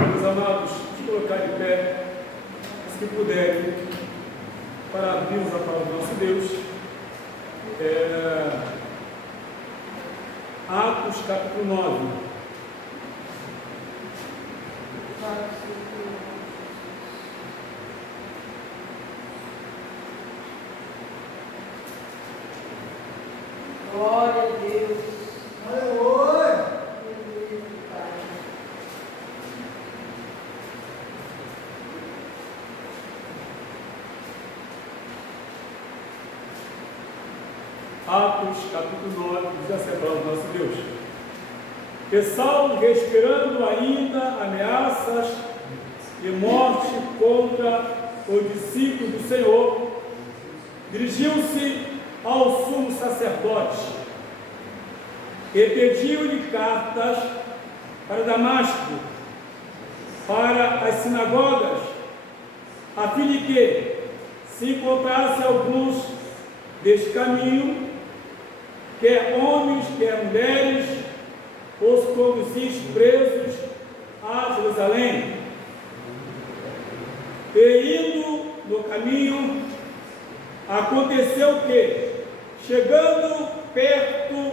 Meus amados, se colocar de pé, se puderem, para abrirmos a palavra do nosso Deus. Atos capítulo 9. Glória a Deus. Aleluia. Atos capítulo 9, diz assim a palavra do nosso Deus. E Saulo, respirando ainda ameaças e morte contra os discípulos do Senhor, dirigiu-se ao sumo sacerdote e pediu-lhe cartas para Damasco, para as sinagogas, a fim de que, se encontrasse alguns deste caminho, quer homens, quer mulheres, os conduzisse presos a Jerusalém. E indo no caminho, aconteceu que, chegando perto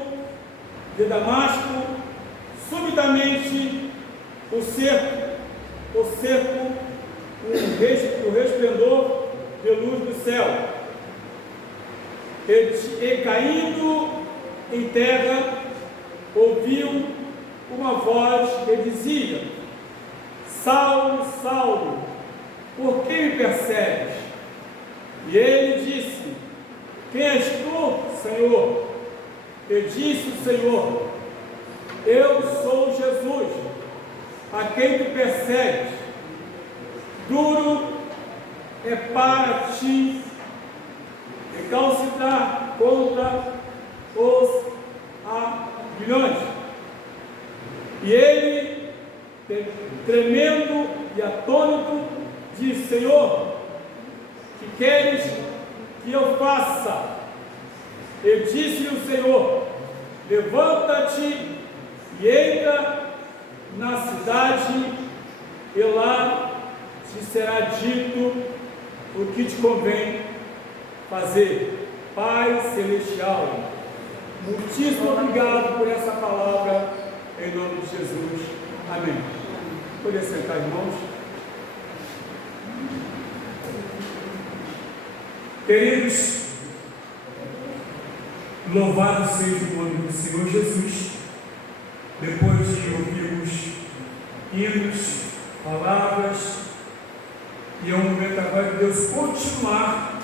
de Damasco, subitamente o resplendor de luz do céu, e caindo em terra, ouviu uma voz que dizia: Saulo, Saulo, por que me persegues? E ele disse: Quem és tu, Senhor? E disse o Senhor: Eu sou Jesus, a quem tu persegues. Duro é para ti recalcitrar contra os aguilhões. E ele, tremendo e atônito, disse: Senhor, que queres que eu faça? E disse-lhe o Senhor: Levanta-te e entra na cidade, e lá te será dito o que te convém fazer. Pai Celestial, muitíssimo obrigado por essa palavra, em nome de Jesus. Amém. Poder sentar, irmãos. Queridos, louvado seja o nome do Senhor Jesus. Depois de ouvirmos hinos, palavras, e é um momento agora de Deus continuar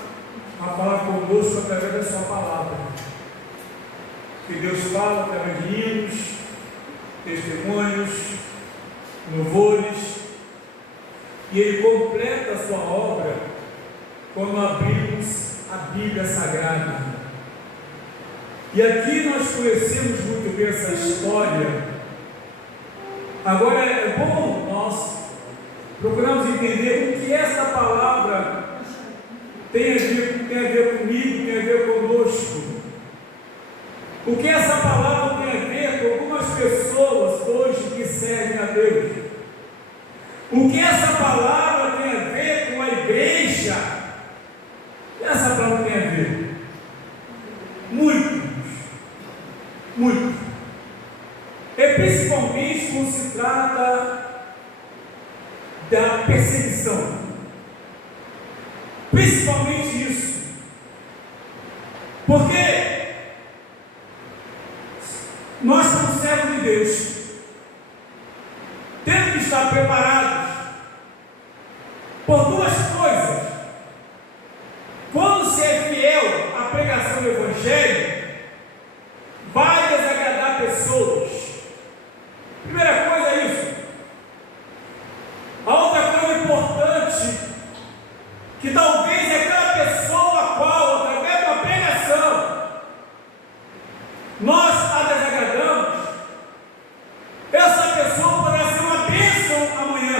a falar conosco através da sua palavra. Que Deus fala através de hinos, testemunhos, louvores, e Ele completa a sua obra quando abrimos a Bíblia Sagrada. E aqui nós conhecemos muito bem essa história. Agora é bom nós procurarmos entender o que essa palavra tem a ver comigo, tem a ver conosco. O que essa palavra tem a ver com algumas pessoas hoje que servem a Deus. O que essa palavra tem a ver com a igreja. O que essa palavra tem a ver? Muito. Muito. E principalmente quando se trata da perseguição. Principalmente isso. Porque nós somos servos de Deus. Temos que estar preparados por duas coisas. Quando se é fiel à pregação do Evangelho, vai desagradar pessoas. Primeira coisa é isso. A outra coisa importante, que talvez aquela pessoa a qual, através da pregação, nós a desagradamos, essa pessoa poderá ser uma bênção amanhã.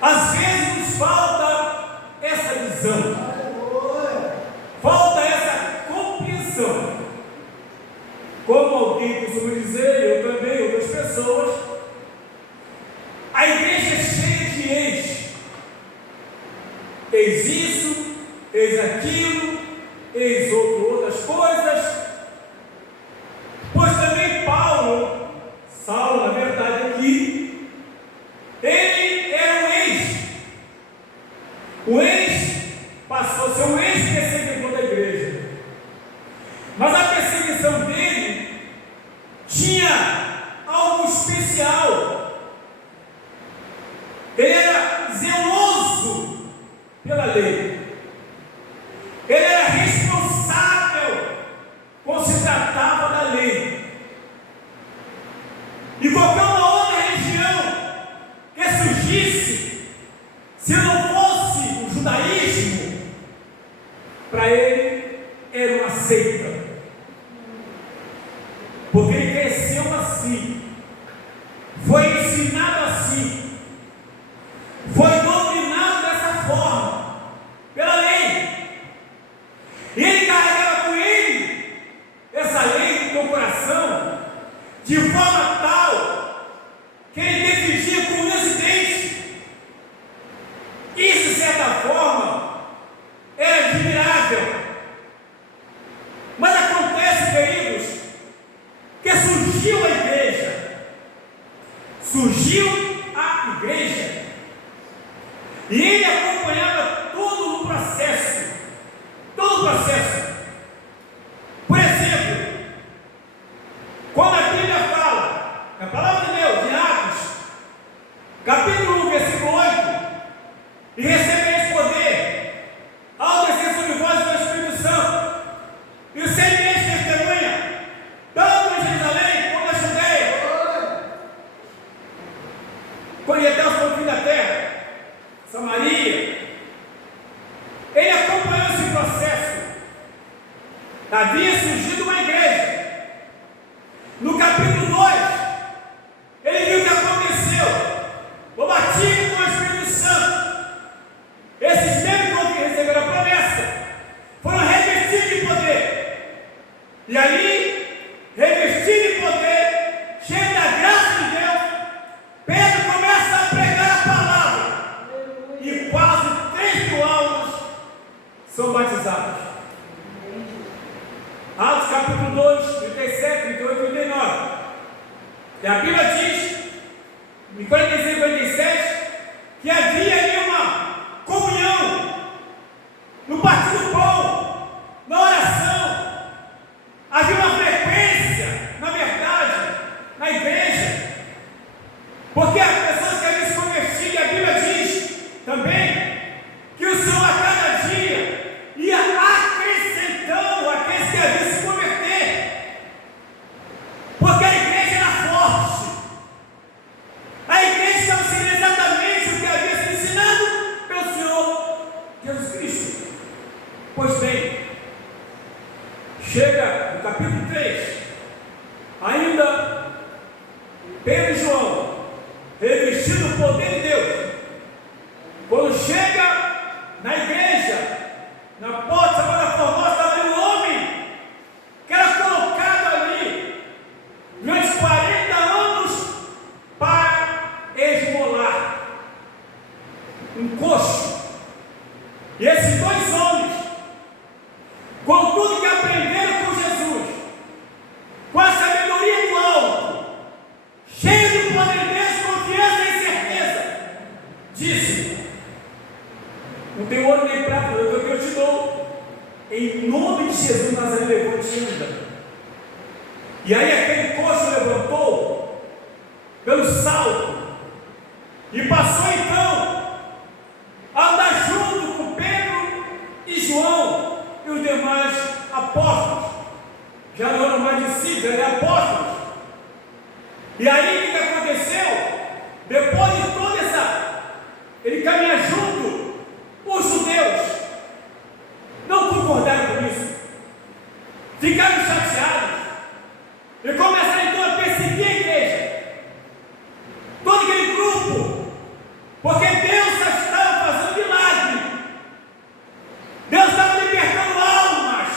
Às vezes e qualquer uma outra religião que surgisse, se não fosse o judaísmo, para ele era uma seita, porque ele cresceu assim, foi ensinado assim, foi doutrinado dessa forma, pela lei, e ele carregava com ele essa lei no seu coração, de forma tal que ele defendia com unhas e dentes. Isso, de certa forma, é admirável. Mas acontece, queridos, que surgiu a igreja, e ele acompanhava todo o processo, Por exemplo, quando a Bíblia fala, a palavra de Deus, em Atos, capítulo 1, versículo 8, e recebereis poder ao descer sobre vós o Espírito Santo, e os sereis testemunha, tanto em Jerusalém como na Judeia, e até os confins da terra, Samaria. Ele acompanhou esse processo. Havia surgido uma igreja. No capítulo 2, ele viu o que aconteceu. O batismo com o Espírito Santo. Esses mesmos que receberam a promessa foram revestidos de poder. E ali, revestido de poder, cheio da graça de Deus, Pedro começa a pregar a palavra. E quase 3.000 almas são batizadas. Atos capítulo 2, 37, 38 e 39. E a Bíblia diz, em 46 e 47, que havia ali uma comunhão, no partir do pão, na oração. Havia uma frequência, na verdade, na igreja. Porque as pessoas que haviam se convertido, e a Bíblia diz também, que o Senhor a cada dia ia acrescentando aqueles que haviam se converter, porque a igreja era forte, a igreja estava seguindo exatamente o que havia sido ensinado pelo Senhor Jesus Cristo. Pois bem, chega no capítulo 3, ainda Pedro e João, revestido do poder de Deus, quando chega na igreja, na porta chamada Formosa, estava ali um homem que era colocado ali durante 40 anos para esmolar, um coxo. E esses dois homens, com tudo que aprenderam com Jesus, com a sabedoria do alto, cheio de poder de Deus, confiança e certeza, disse: não tem ouro nem prata, eu te dou. Em nome de Jesus Nazareno, levante e anda. E aí aquele coxo levantou pelo salto e passou então a andar junto com Pedro e João e os demais apóstolos. Já não eram mais discípulos, eram apóstolos. E aí o que aconteceu? Depois de toda essa, ele caminha junto. Os judeus não concordaram com isso, ficaram chateados e começaram então a perseguir a igreja, todo aquele grupo, porque Deus já estava fazendo milagre, Deus estava libertando almas,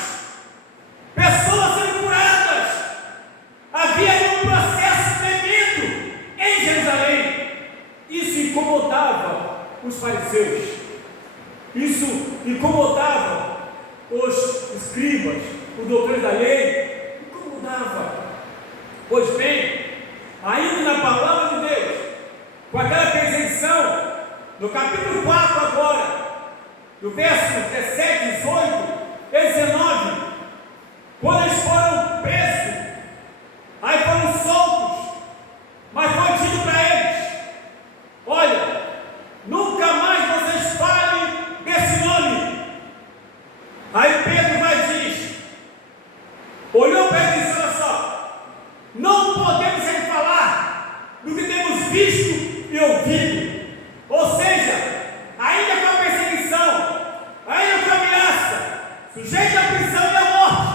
pessoas sendo curadas, havia um processo tremendo em Jerusalém. Isso incomodava os fariseus. Isso incomodava os escribas, os doutores da lei, incomodava. Pois bem, ainda na palavra de Deus, com aquela perseguição, no capítulo 4 agora, no verso 17, 18 e 19, quando eles foram presos, aí foram soltos, mas foi dito para eles: olha, nunca mais vocês falem desse nome. Aí Pedro vai e diz, olhou para ele e disse: olha só, não podemos falar visto e ouvido. Ou seja, ainda com a perseguição, ainda com a ameaça, sujeito à prisão e à morte,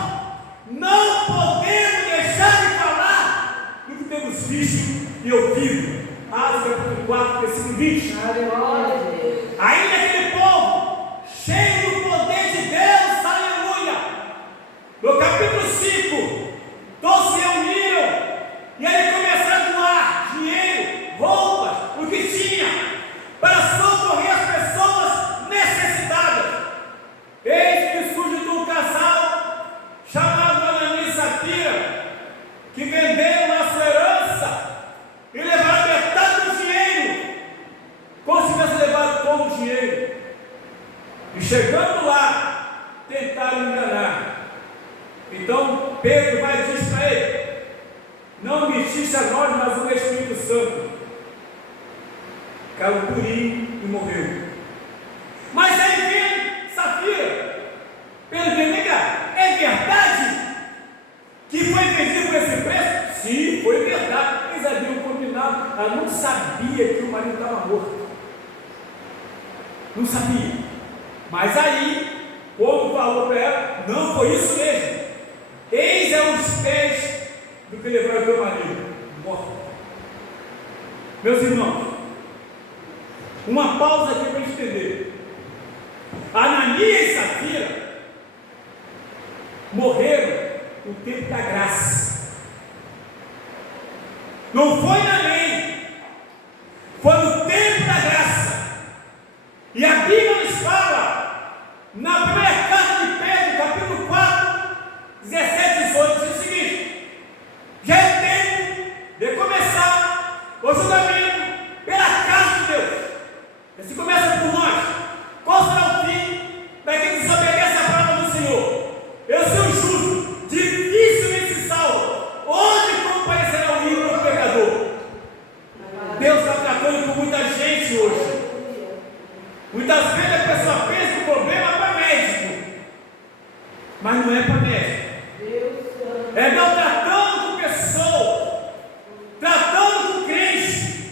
não podemos deixar de falar do que temos visto e ouvido. Atos capítulo 4, versículo 20. Ainda aquele povo cheio do poder de Deus, aleluia. No capítulo 5, todos se reuniram e aí começaram a doar dinheiro, roupas, o que tinha, para socorrer as pessoas necessitadas. Eis que surge de um casal chamado Ananias e Safira, que venderam a sua herança e levaram metade do dinheiro, como se tivesse levado todo o dinheiro. E chegando lá, tentaram enganar. Então Pedro vai dizer para ele: não mentiste a nós, mas o Espírito Santo. Caiu purinho e morreu. Mas aí vem Safira. Pedro pergunta: é verdade que foi vendido por esse preço? Sim, foi verdade. Eles haviam combinado. Ela não sabia que o marido estava morto. Não sabia. Mas aí, quando falou para ela, não, foi isso mesmo. Eis é os pés do que levaram teu marido morto. Meus irmãos, uma pausa aqui para entender. Ananias e Safira morreram no tempo da graça. Não foi na lei, foi no tempo da graça. E a Bíblia nos fala, na primeira carta de Pedro, capítulo 4, 17 e 18, diz o seguinte: já é tempo de começar o julgamento pela casa de Deus. Esse começa por nós. Qual será o fim daquele que desobedece a palavra do Senhor? Eu sou justo, dificilmente se salvo. Onde comparecerá o ímpio do pecador? Deus está tratando com muita gente hoje. Muitas vezes a pessoa pensa que o problema é para médico, mas não é para médico. É Deus tratando com pessoas, tratando com crente,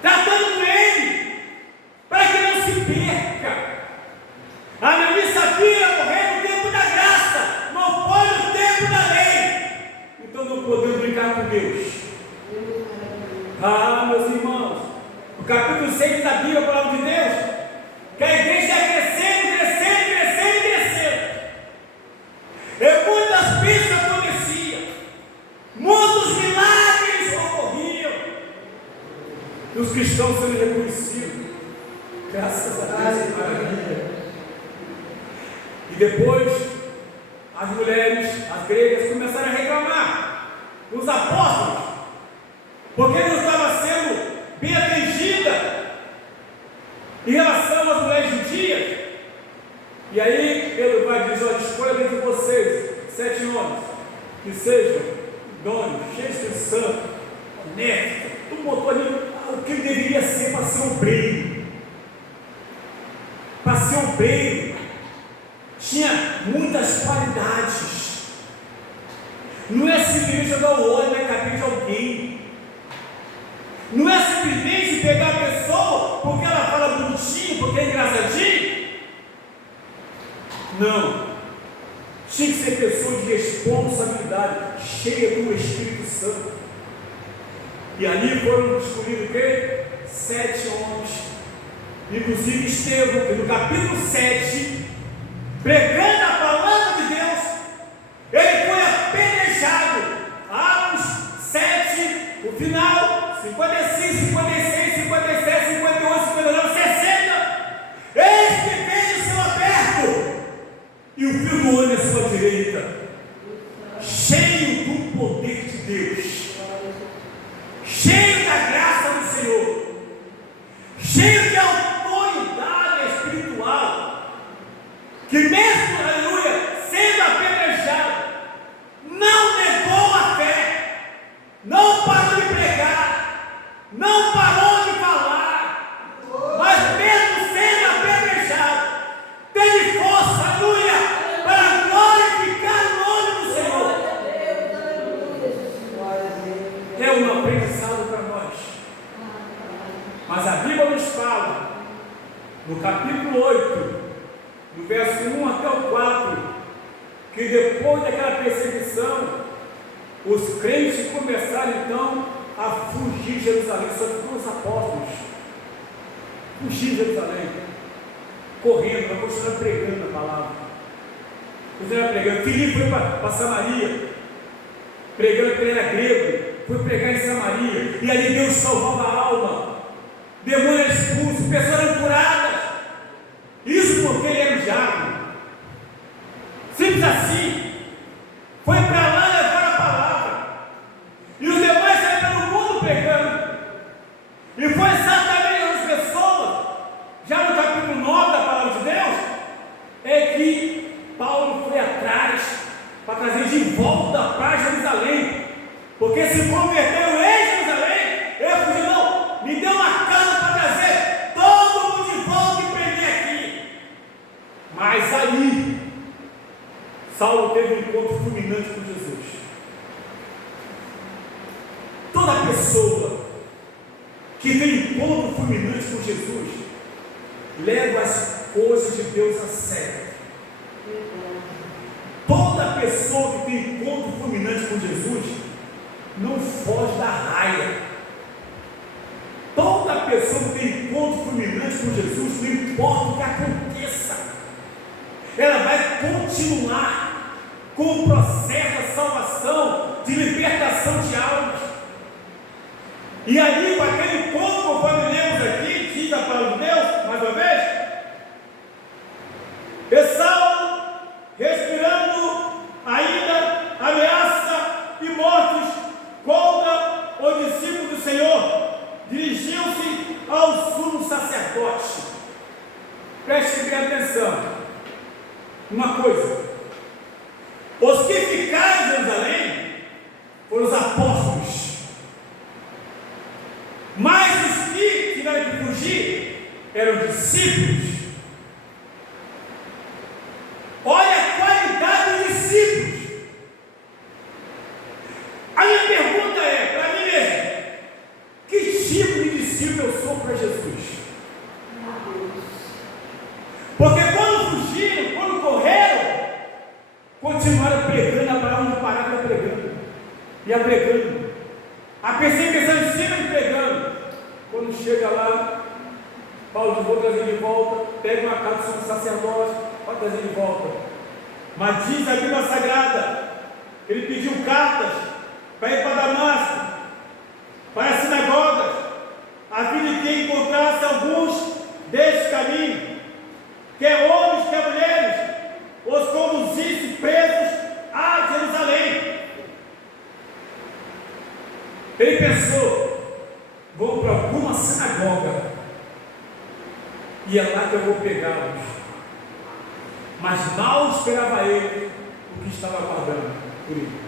tratando com ele, para que não se perca. Ananias e Safira morreram no tempo da graça, não foi no tempo da lei. Então não podemos brincar com Deus. Meus irmãos, no capítulo 6 da Bíblia, a palavra de Deus, que a igreja está crescendo, crescendo, crescendo e crescendo. E muitas bênçãos aconteciam, muitos milagres ocorriam, e os cristãos sendo reconhecidos. Graças a Deus, maravilha. E depois, as mulheres, as gregas, começaram a reclamar dos apóstolos, porque não estava sendo bem atendida em relação às mulheres judias. E aí Pedro vai dizer: olha, escolha dentre vocês 7 homens que sejam idôneos, cheios de Espírito Santo, honestos. Tu botou ali o que ele deveria ser para ser obreiro. Para ser obreiro tinha muitas qualidades. Não é simplesmente jogar o óleo na cabeça de alguém. Não é simplesmente pegar a pessoa porque ela fala bonitinho, porque é engraçadinho. Não. Tinha que ser pessoa de responsabilidade, cheia do Espírito Santo. E ali foram escolhidos o quê? 7 homens. Inclusive Estevão, que no capítulo 7, pregando a palavra de Deus, ele foi apedrejado. Atos 7, o final, 55, 56, 57, 58, 59, 60. Eis que veio o céu aberto e o fio do olho à sua direita, cheio do poder de Deus, cheio da graça do Senhor, cheio de autoridade espiritual, que mesmo, aleluia, sendo apedrejado, não negou a fé, não parou de pregar, não parou de falar, mas mesmo sendo apedrejado, teve força, aleluia, para a glória pensado para nós. Mas a Bíblia nos fala, no capítulo 8, do verso 1 até o 4, que depois daquela perseguição, os crentes começaram então a fugir de Jerusalém. Só que os apóstolos fugir de Jerusalém, correndo, para continuar pregando a palavra. Continuar pregando. Filipe foi para Samaria, pregando que ele era grego, foi pregar em Samaria, e ali Deus salvava a alma, demônio era expulso, pessoas eram curadas. Isso porque ele era um diabo. Simples assim. Foi para lá levar a palavra. E os demais saíram pelo mundo pregando. E foi exatamente as pessoas, já no capítulo 9 da palavra de Deus, é que Paulo foi atrás para trazer de volta para Jerusalém. Porque se converteu em Jerusalém, ele falou: não, me deu uma casa para trazer todo mundo de volta e prender aqui. Mas aí, Saulo teve um encontro fulminante com Jesus. Toda pessoa que tem encontro fulminante com Jesus leva as coisas de Deus a sério. Toda pessoa que tem encontro fulminante com Jesus não foge da raia. Toda pessoa que tem encontro fulminante com Jesus, não importa o que aconteça, ela vai continuar com o processo da salvação, de libertação de almas. E ali, com aquele encontro, conforme lemos aqui, diz a palavra de Deus, mais uma vez, e Saulo, respirando ainda ameaça e mortes contra o discípulo do Senhor, dirigiu-se ao sumo sacerdote. Preste bem atenção. Uma coisa: os que ficaram em Jerusalém foram os apóstolos, mas os que tiveram que fugir eram discípulos. Olha a qualidade dos discípulos. A minha pergunta é para mim mesmo: que tipo de discípulo eu sou para Jesus? Porque quando fugiram, quando correram, continuaram pregando a palavra, não pararam pregando, ia pregando, a perseguição em cima de pregando. Quando chega lá, Paulo diz: vou trazer de volta, pega uma carta sobre o sacerdote, pode trazer de volta. Mas diz a Bíblia Sagrada, ele pediu cartas para ir para Damasco, para as sinagogas, a fim de que encontrasse alguns deste caminho, quer homens, quer mulheres, os conduzisse presos a Jerusalém. Ele pensou: vou para alguma sinagoga e é lá que eu vou pegá-los. Mas mal esperava ele o que estava aguardando por ele.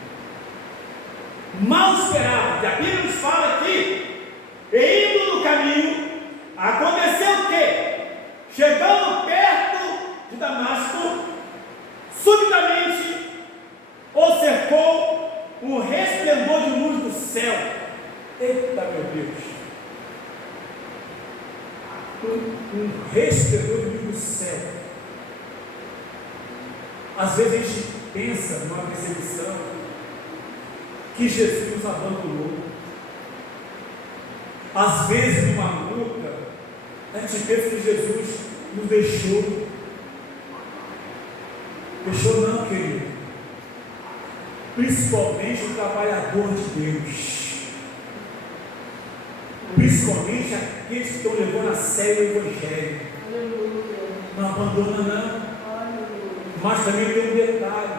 Mal esperava, que a Bíblia nos fala aqui, e indo no caminho, aconteceu o quê? Chegando perto de Damasco, subitamente o cercou um resplendor de luz do céu. Eita, meu Deus! Um resplendor de luz do céu. Às vezes a gente pensa numa perseguição que Jesus nos abandonou. Às vezes numa luta a gente pensa que Jesus nos deixou. Deixou não, querido. Principalmente o trabalhador de Deus. Principalmente aqueles que estão levando a sério o Evangelho. Não abandona não. Mas também tem um detalhe: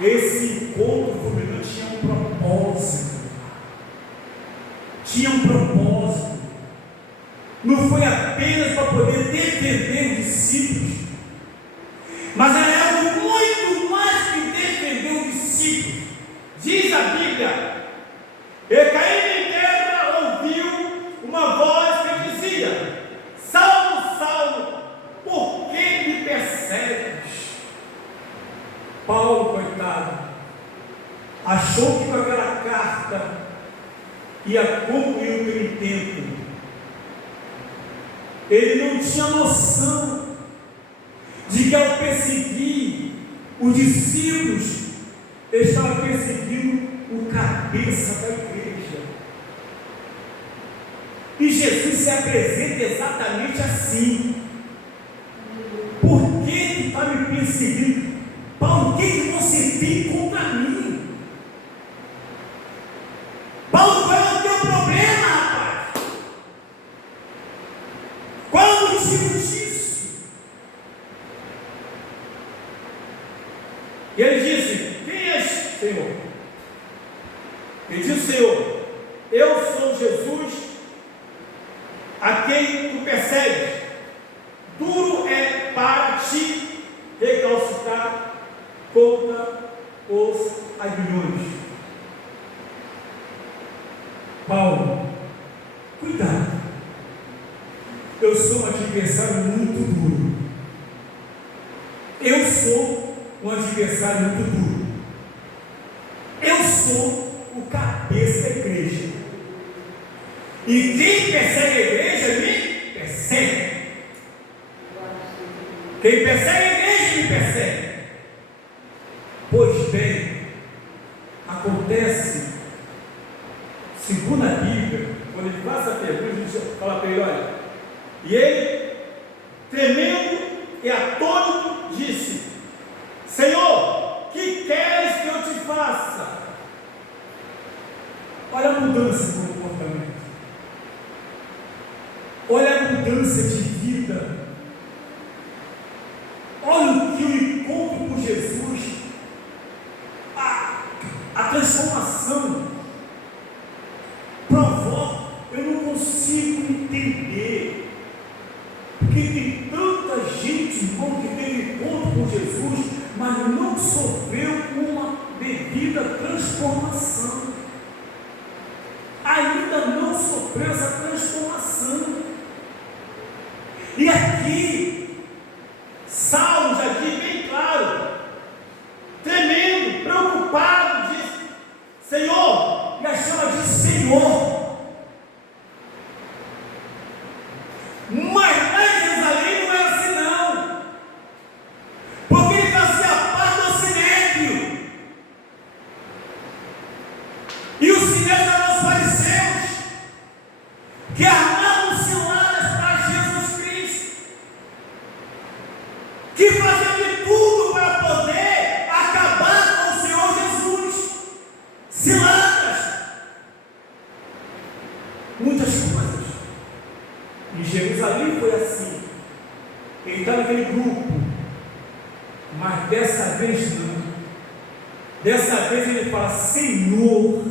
esse encontro fulminante tinha um propósito. Tinha um propósito. Não foi apenas para poder defender os discípulos, mas era algo muito mais que defender os discípulos. Diz a Bíblia: e caindo em terra ouviu uma voz que dizia: Saulo, Saulo, por que me persegues? Paulo, coitado, achou que com aquela carta ia concluir o primeiro tempo. Ele não tinha noção de que ao perseguir os discípulos, ele estava perseguindo o cabeça da igreja. E Jesus se apresenta exatamente assim. Por que tu está me perseguindo? Paulo, o que você tem contra mim? Paulo, qual é o teu problema, rapaz? Qual é o motivo disso? E ele disse: quem és, Senhor? Ele disse: Senhor, eu sou Jesus, a quem tu persegues. Duro é para ti recalcitrar contra os aguilhões. Paulo, cuidado. Eu sou um adversário muito duro. Eu sou um adversário muito duro. Eu sou o cabeça da igreja. E quem persegue a igreja me persegue. Quem persegue a igreja me persegue. Pois bem, acontece, segundo a Bíblia, quando ele faz a pergunta, a gente fala para ele: olha, e ele, tremendo e atônito, disse: Senhor, que queres que eu te faça? Olha a mudança de comportamento, olha a mudança de vida, olha o que o encontro com Jesus, a transformação provoca. Eu não consigo entender, porque tem tanta gente, irmão, que teve encontro com Jesus, mas não sofreu uma devida transformação, ainda não sofreu essa transformação. E aqui, Saulo já diz bem claro, tremendo, preocupado, diz: Senhor, e a chama de Senhor. Mas lá em Jerusalém não era assim não, porque ele fazia parte do sinédrio, e o sinédrio eram os fariseus, que armavam ciladas para Jesus Cristo, que faziam de tudo para poder acabar com o Senhor Jesus. Ciladas, muitas coisas. Em Jerusalém foi assim. Ele está naquele grupo, mas dessa vez não. Dessa vez ele fala: Senhor,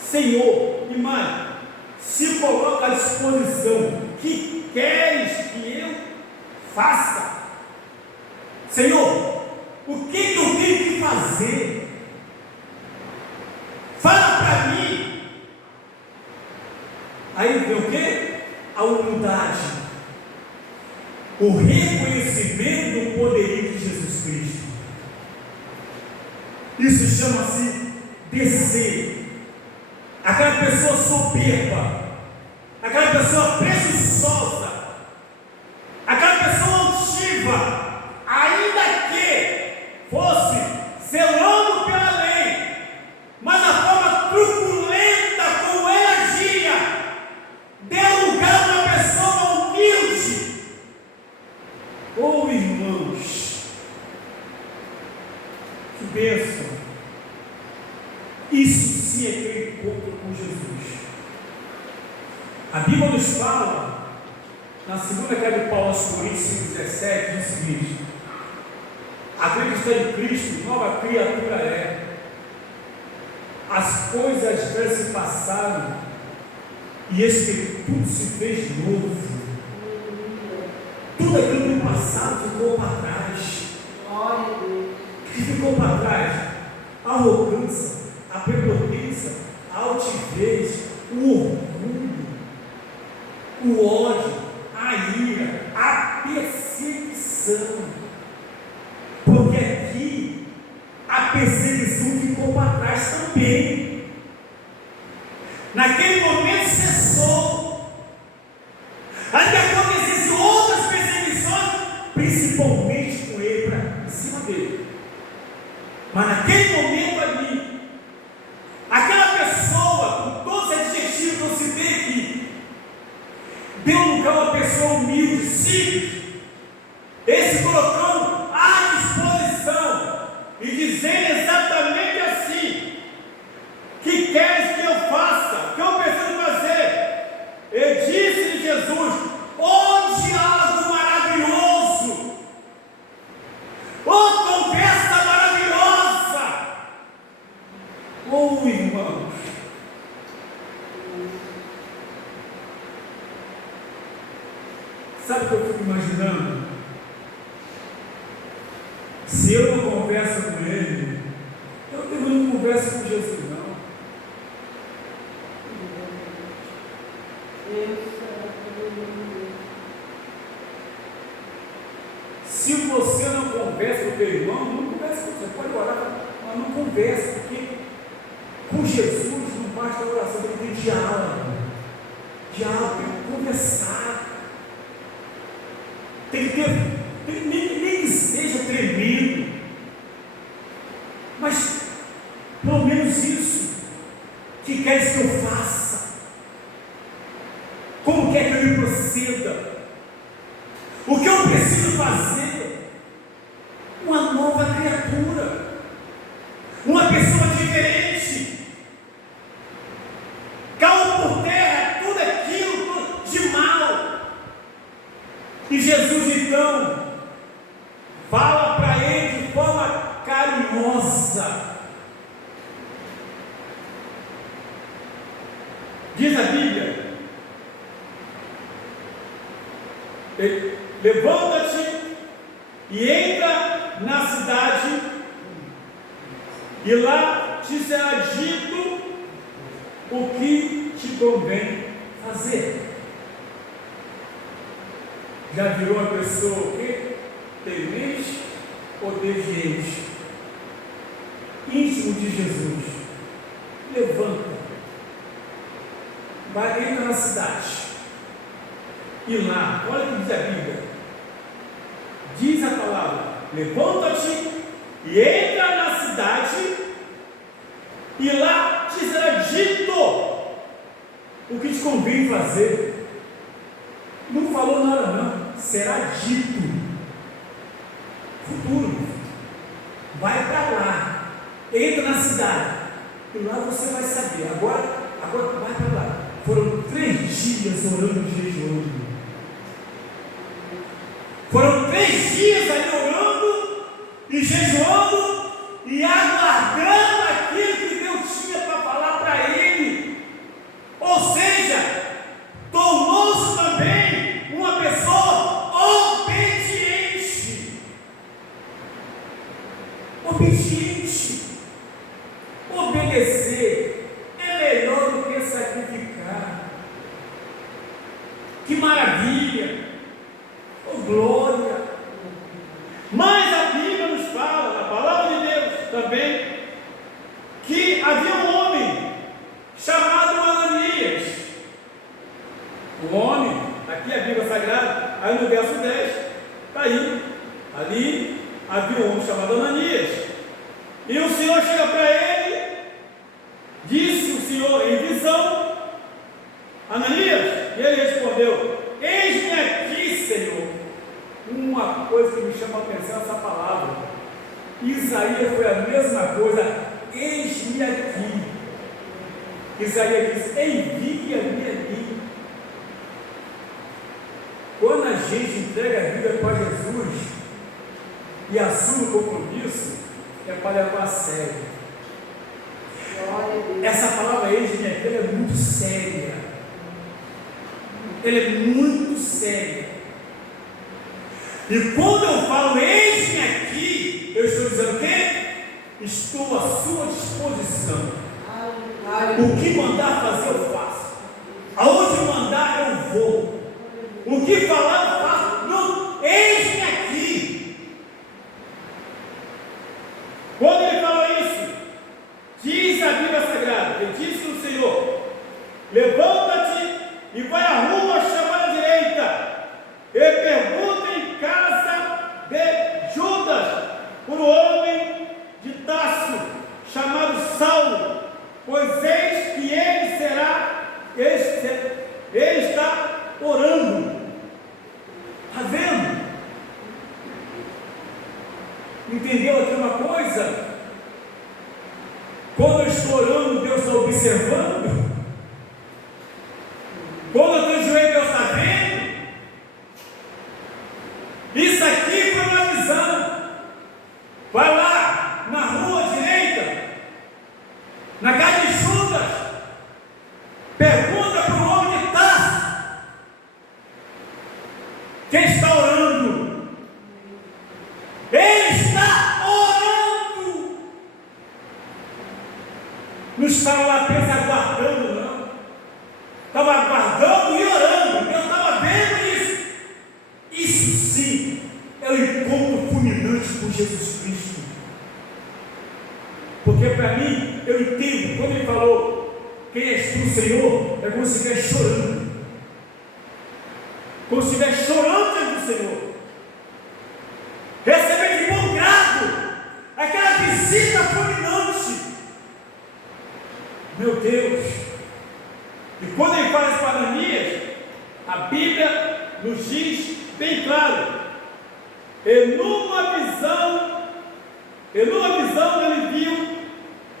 Senhor, e mais, se coloca à disposição. Que queres que eu faça? Senhor, o que eu tenho que fazer? Fala para mim. Aí vem o que? A humildade, o reconhecimento do poderio de Jesus Cristo. Isso chama-se descer. Aquela pessoa soberba, aquela pessoa presunçosa, aquela pessoa altiva, ainda que fosse zelando pela lei, mas a forma truculenta como ele agia, deu lugar a uma pessoa humilde. Oh, irmãos, que bênção! Isso sim é aquele encontro com Jesus. A Bíblia nos fala, na segunda carta de Paulo aos Coríntios 5,17, diz o seguinte: aquele que está em Cristo, nova criatura é. As coisas velhas se passaram, e eis que tudo se fez novo. Tudo aquilo do passado ficou para trás. O que ficou para trás? A arrogância, a prepotência, a altivez, o orgulho, o ódio, a ira, a perseguição. Porque aqui a perseguição ficou para trás também. naquele momento cessou. Ainda acontecessem outras perseguições, principalmente com ele, para cima dele. Mas naquele momento ali, aquela pessoa, com todos os adjetivos que eu citei aqui, deu lugar a uma pessoa humilde, simples, esse colocando à disposição e dizendo exatamente assim: que queres que eu faça? O que eu preciso fazer? Eu disse-lhe Jesus: oh, diálogo maravilhoso! Oh, conversa maravilhosa! Oh, irmãos! Sabe o que eu fico imaginando? Se eu não converso com ele, eu não converso com Jesus, não. Se você não conversa com o teu irmão, não conversa com você. Pode orar, mas não conversa, porque com Jesus não basta a oração, tem que ter diálogo. Diálogo, tem que conversar. Tem que ter, nem que seja tremendo, mas pelo menos isso. Que queres que eu faça? Como quer que eu me proceda? O que eu preciso fazer? Uma nova criatura, uma pessoa diferente. Caiu por terra tudo aquilo de mal. E Jesus então fala para ele de forma carinhosa. Diz a Bíblia: levanta-te e entra na cidade, e lá te será dito o que te convém fazer. Já virou uma pessoa o quê? Temente ou deviante? Íntimo de Jesus. Levanta, vai, entra na cidade, e lá, olha o que diz a Bíblia, diz a palavra: levanta-te e entra na cidade, e lá te será dito o que te convém fazer. Não falou nada não, será dito, futuro. Vai para lá, entra na cidade, e lá você vai saber. Agora vai para lá. Foram 3 dias orando e jejuando. Foram 3 dias ali orando e jejuando e aguardando aquilo que Deus tinha para falar para ele. Ou seja, tornou-se também uma pessoa obediente. Obediente. Obedecer é melhor do que sacrificar. Que maravilha! Oh, glória! Mas a Bíblia nos fala, na palavra de Deus também, que havia um homem chamado Ananias. O homem, aqui a Bíblia Sagrada, aí no verso 10, está aí. Ali havia um homem chamado Ananias. E o Senhor chega para ele, disse o Senhor em visão: Ananias, e ele respondeu: eis-me aqui, Senhor. Uma coisa que me chama a atenção é essa palavra. Isaías foi a mesma coisa: eis-me aqui. Isaías diz: envia-me a mim. Quando a gente entrega a vida para Jesus e assume o compromisso, é para levar a sério. Essa palavra eis-me aqui é muito séria. Ela é muito séria. E quando eu falo eis-me aqui, eu estou dizendo o quê? Estou à sua disposição. O que mandar fazer, eu faço. Aonde mandar, eu vou. O que falar, eu faço. Não, eis-me aqui. Quando ele falou isso, diz a Bíblia Sagrada, ele disse o Senhor: levanta-te e vai à rua chamada direita, e pergunta em casa de Judas, por um homem de Tarso, chamado Saulo, pois eis que ele está orando. Está vendo? Entendeu aqui uma coisa? Quando eu estou orando, Deus está observando. Quando eu estou de joelho, Deus está vendo. Isso aqui foi uma visão. Vai lá na rua direita, na casa de Judas, pergunta para o homem de Tarso, quem está orando? Ele está orando. Não estava lá apenas aguardando, não. Estava aguardando e orando. Eu estava vendo isso. Isso sim é o encontro fulminante com Jesus Cristo. Porque para mim, eu entendo, quando ele falou, quem és tu, Senhor, é como se estivesse chorando. Como se estivesse chorando diante do Senhor. Recebendo de bom grado aquela visita fulminante. Meu Deus! E quando ele fala para Ananias, a Bíblia nos diz bem claro, e numa visão ele viu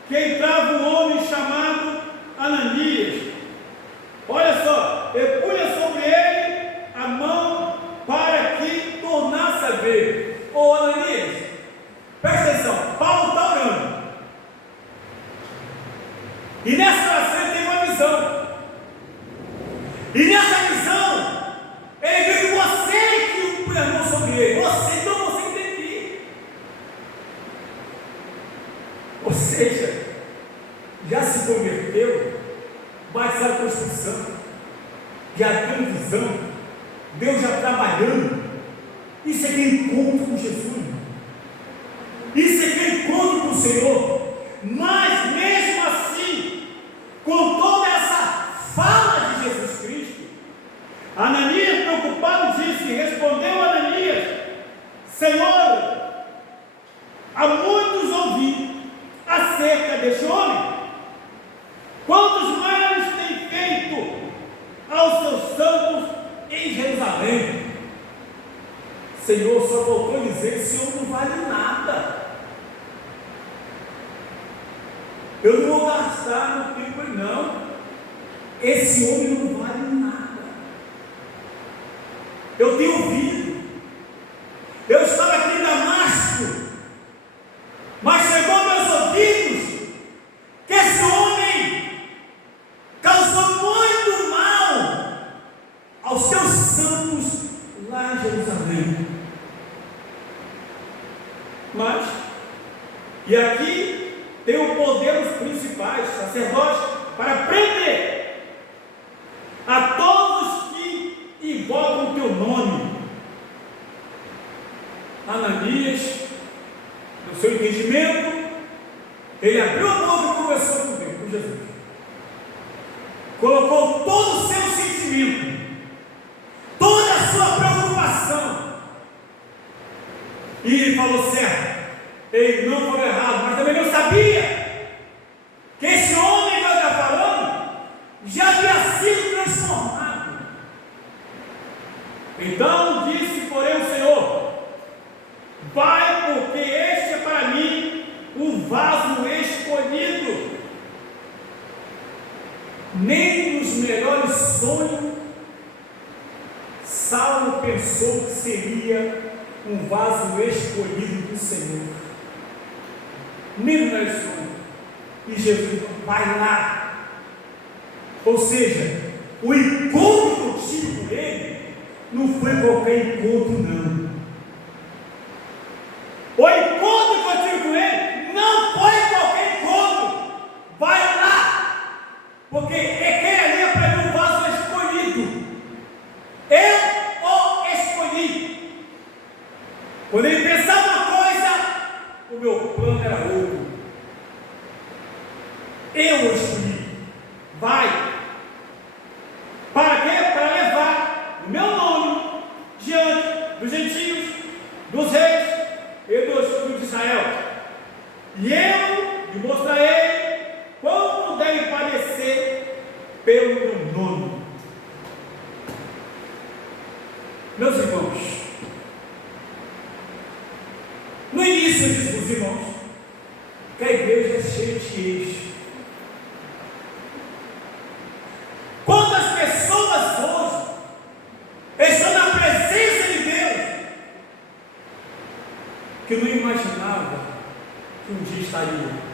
que entrava um homem chamado Ananias. Olha só, e punha sobre ele a mão para que tornasse a ver. Ô Ananias, presta atenção, Paulo está orando. E nessa oração ele tem uma visão. E nessa visão, ele viu que você que põe a mão sobre ele. Você entende. Ou seja, já se converteu, batizado com o Espírito Santo, já tem visão, Deus já trabalhando. Isso é que é encontro com Jesus. Isso é que é encontro com o Senhor. Mas mesmo assim, com toda essa fala de Jesus Cristo, Ananias, preocupado, disse, respondeu Ananias: Senhor, há muitos ouvi acerca deste homem, quantos males tem feito aos seus santos em Jerusalém. Senhor, só voltou a dizer: esse homem não vale nada. Eu não vou gastar no tempo, não. Esse homem não vale nada. Eu tenho ouvido. Eu estava aqui em Damasco, mas chegou aos meus ouvidos que esse homem causou muito mal aos seus santos lá em Jerusalém. Mas, e aqui tem o poder dos principais sacerdotes para prender a todos que invocam o teu nome. Ananias, no seu entendimento, ele abriu a boca e conversou com Deus, com Jesus. Colocou todo o seu sentimento, toda a sua preocupação, e ele falou certo. Ele não falou errado, mas também não sabia que esse homem que eu estava falando já havia sido transformado. Então disse, porém, o Senhor: vai, porque este é para mim um vaso escolhido. Nem nos melhores sonhos Saulo pensou que seria um vaso escolhido do Senhor. Nem nos melhores sonhos. E Jesus vai lá. Ou seja, o encontro contigo com ele não foi qualquer encontro, não. O encontro contigo com ele não foi qualquer encontro. Vai lá, porque aquele ali é para mim um vaso escolhido. Eu o escolhi. Quando ele pensava uma coisa, o meu plano era outro. Eu o escolhi. Vai, pelo meu nome. Meus irmãos, no início eu disse para os irmãos que a igreja é cheia de eixos. Quantas pessoas hoje estão na presença de Deus que não imaginava que um dia estaria?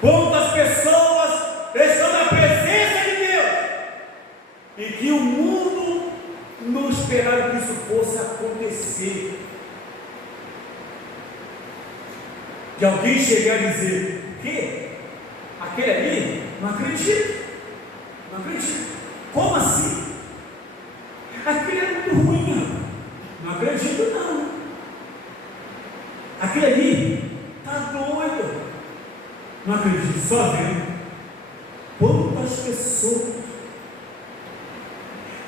Quantas pessoas estão na presença de Deus e que o mundo não esperava que isso fosse acontecer? De alguém chegar a dizer: o quê? Aquele ali? Não acredito. Não acredito. Como assim? Aquele é muito ruim. Não acredito não. Aquele ali está doido. Não acredito, só vendo. Quantas pessoas.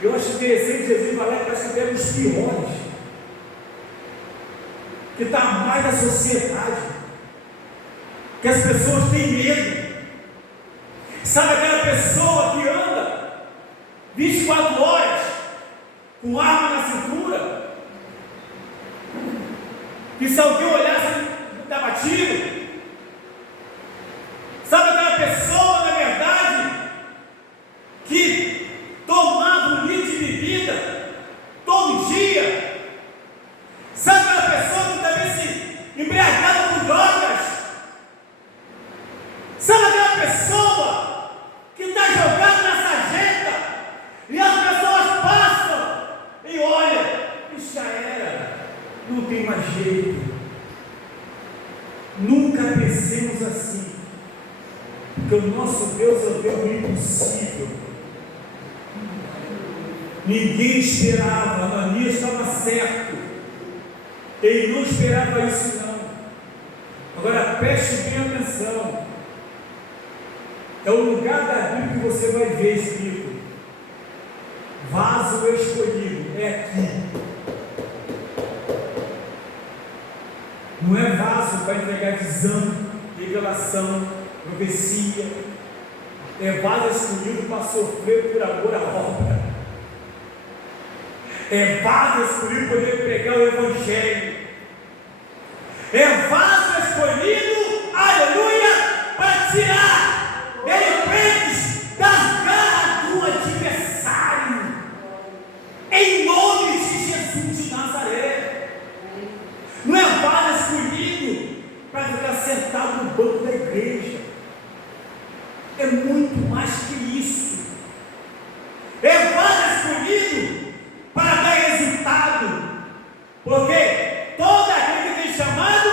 Eu acho interessante Jesus falar que parece que pega os piores, que está mais da sociedade, que as pessoas têm medo. Sabe aquela pessoa que anda 24 horas com arma na cintura, que se alguém olhasse dava tiro? Sabe aquela pessoa, na verdade, que tomava um litro de bebida todo dia? Sabe aquela pessoa que também se embriagava com drogas? Sabe aquela pessoa que está jogada na sarjeta e as pessoas passam e olham, isso já era, não tem mais jeito? Nunca pensemos assim, porque o nosso Deus é o Deus do impossível. Ninguém esperava, Ananias estava certo, ele não esperava isso não. Agora preste bem atenção, é o lugar da Bíblia que você vai ver escrito: vaso escolhido, é aqui. Não é vaso para entregar visão, revelação, profecia. É vaso escolhido para sofrer por amor à obra. É vaso escolhido para poder pregar o Evangelho. É vaso escolhido, aleluia, para tirar de repente das garras do adversário, em nome de Jesus de Nazaré. Não é vaso escolhido para ficar sentado no banco da igreja, é muito mais que isso. É vaso escolhido para dar resultado, porque todo aquele que tem chamado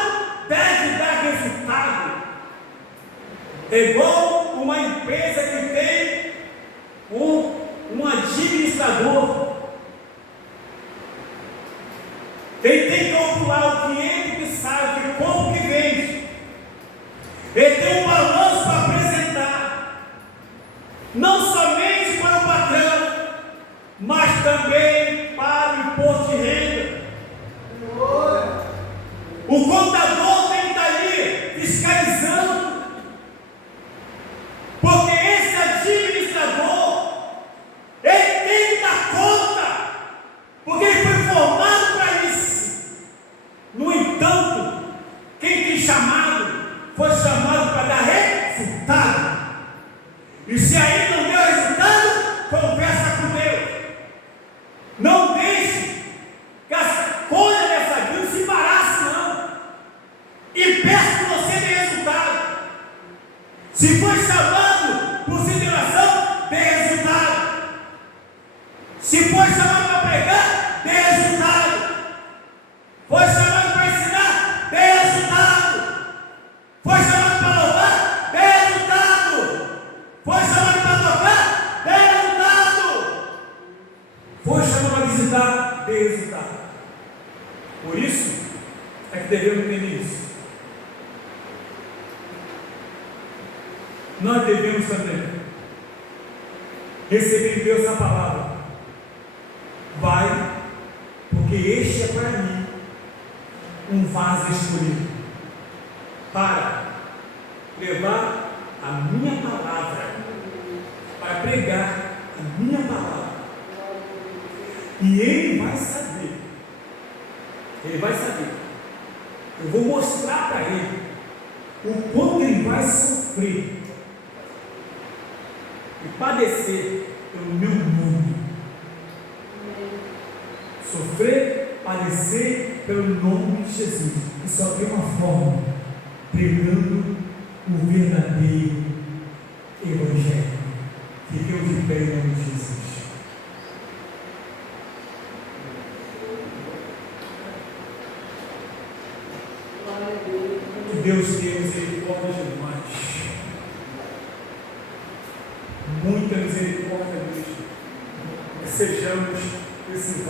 deve dar resultado. É igual uma empresa que tem um administrador. Ele tem que calcular o que entra, o que sai, o que compra, o que vende. Ele tem um balanço para apresentar, não somente para o patrão, mas também para o imposto de renda. O contador tem que estar ali fiscalizando, porque esse administrador, ele tem que dar conta, porque ele foi formado para isso. No entanto, quem tem chamado, foi chamado para dar resultado. E se aí não deu resultado, conversa com Deus. Não deixe que as coisas dessa vida se embaraçem, não. E peça que você dê resultado. Se foi chamado por consideração, dê resultado. Se foi chamado para pregar, dê resultado. Foi chamado para ensinar, dê resultado. Foi chamado para louvar, dê resultado. Foi chamado para tocar, dê resultado. Foi chamado para visitar, dê resultado. Por isso é que devemos entender isso. Nós devemos também receber de Deus essa palavra: vai, porque este é para mim um vaso escolhido para levar a minha palavra pregar a minha palavra. E ele vai saber. Ele vai saber. Eu vou mostrar para ele o quanto ele vai sofrer e padecer pelo meu nome. Sofrer, padecer pelo nome de Jesus. E só tem uma forma: pregando o verdadeiro Evangelho. Fiquemos de pé em nome de Jesus. Que Deus tenha misericórdia de nós. Muita misericórdia, Deus. Que sejamos